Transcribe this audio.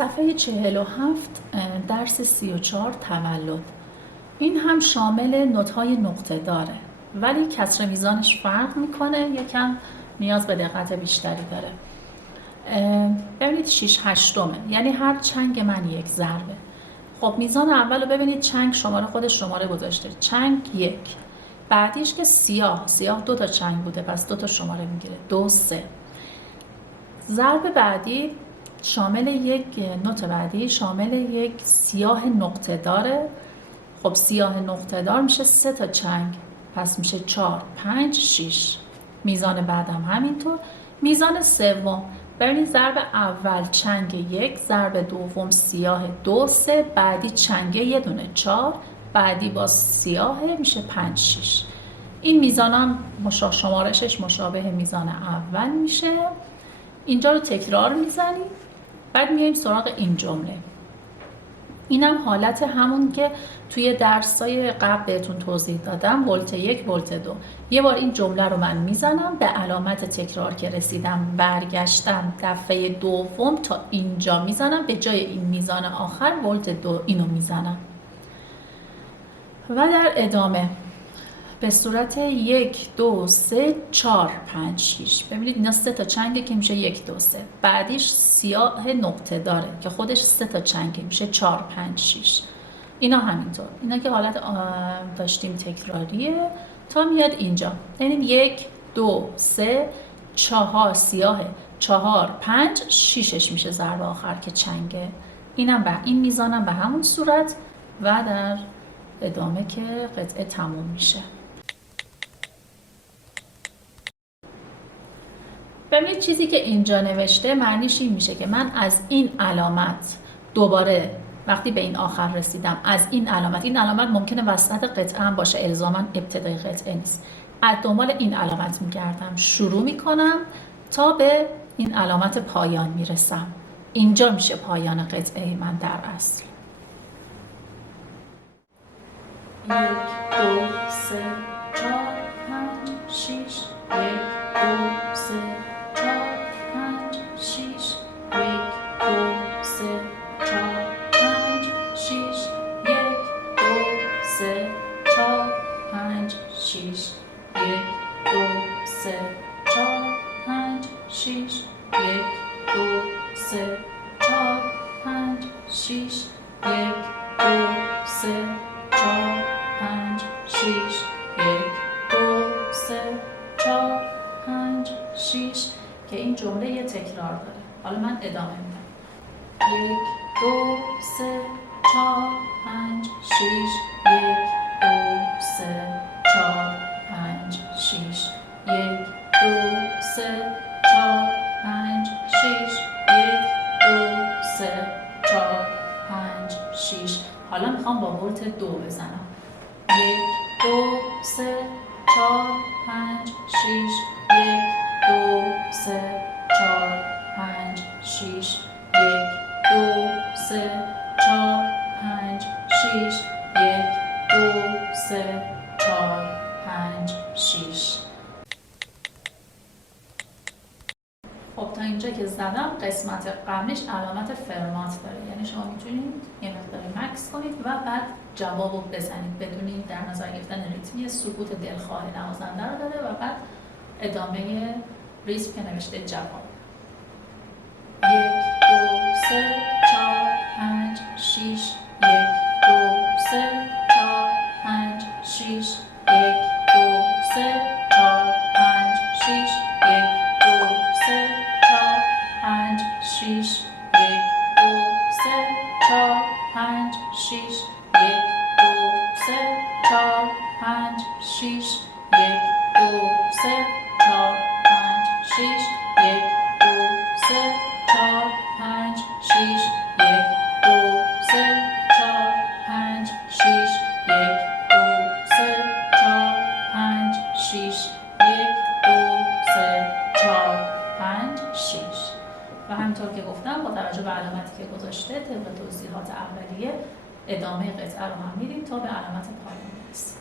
صفحه 47 درس 34 تولد. این هم شامل نوت‌های نقطه داره ولی کسر میزانش فرق میکنه، یکم نیاز به دقت بیشتری داره. ببینید 6/8 یعنی هر چنگ من یک ضربه. خب میزان اول رو ببینید، چنگ شماره خودش شماره گذاشته، چنگ 1. بعدیش که سیاه 2 تا چنگ بوده پس 2 تا شماره میگیره، 2 3. ضرب بعدی شامل یک نوت بعدی شامل یک سیاه نقطه داره. خب سیاه نقطه دار میشه 3 تا چنگ پس میشه 4 5 6. میزان بعدم همینطور. میزان سوم ببینید، ضرب اول چنگ 1، ضرب دوم سیاه 2 3، بعدی چنگ یه دونه 4، بعدی با سیاه میشه 5 6. این میزانم شمارشش مشابه میزان اول میشه. اینجا رو تکرار میزنیم، بعد میایم سراغ این جمله. اینم حالت همون که توی درسای قبل بهتون توضیح دادم، ولت 1 ولت 2. یه بار این جمله رو من میزنم، به علامت تکرار که رسیدم برگشتم، دفعه دوم تا اینجا میزنم، به جای این میزان آخر ولت 2 اینو میزنم. و در ادامه به صورت 1 2 3 4 5 6. ببینید اینا 3 تا چنگه که میشه 1 2 3. بعدیش سیاه نقطه داره که خودش 3 تا چنگه میشه 4 5 6. اینا همینطور. اینا که حالت داشتیم تکراریه تا میاد اینجا. ببینید 1 2 3 4 سیاه 4 5 6ش میشه ضرب آخر که چنگه. اینم به این میزانم به همون صورت و در ادامه که قطعه تموم میشه. ببینید چیزی که اینجا نوشته معنیش این میشه که من از این علامت دوباره وقتی به این آخر رسیدم، از این علامت ممکنه وسط قطعه هم باشه، الزاما ابتدای قطعه نیست، از دنبال این علامت میگردم، شروع میکنم تا به این علامت پایان میرسم. اینجا میشه پایان قطعه من در اصل. 1 2 3 4 5 6 1 2 3 4 5 6 1 2 3 4 5 6 1 2 3 4 5 6 1 2 3 4 5 6 1 2 3 4 5 6 1 2 3 4 5 6 1 2 3 4 5 6 که این جمله یه تکرار داره. حالا من ادامه میدم. 1 2 3 4 5 6 1 2 3 4 5 6 1 2 3 4 5 6 1 2 3 4 5 6. حالا میخوام با ولت 2 بزنم. 1 2 3 4 5 6 1 2 3 4 5 6 1 2 3 4 5 6 1 2 3 4 5 6. خب تا اینجا که زدم، قسمت قبلش علامت فرمات داره، یعنی شما میتونید یه مقداری مکس کنید و بعد جواب رو بزنید بدون در نظر گرفتن ریتمی. سکوت دلخواه نوازنده رو داره و بعد ادامه ریتم که نوشته جواب. 1 2 3 4 5 6 1 2 3 4 5 6 1 2 3 4 5 6 1 2 3 4 5 6 1 2 3 4 5 6 1 2 3 4 5 6 1 2 3 4 5 6 1 2 3 4 5 6 1 2 3 4 5 6 1 2 3 4 5 6 1 2 3 4 5 6. و همینطور که گفتم با توجه به علامتی که گذاشته طبق توضیحات اولیه ادامه قطعه رو هم میریم تا به علامت پایان برسیم.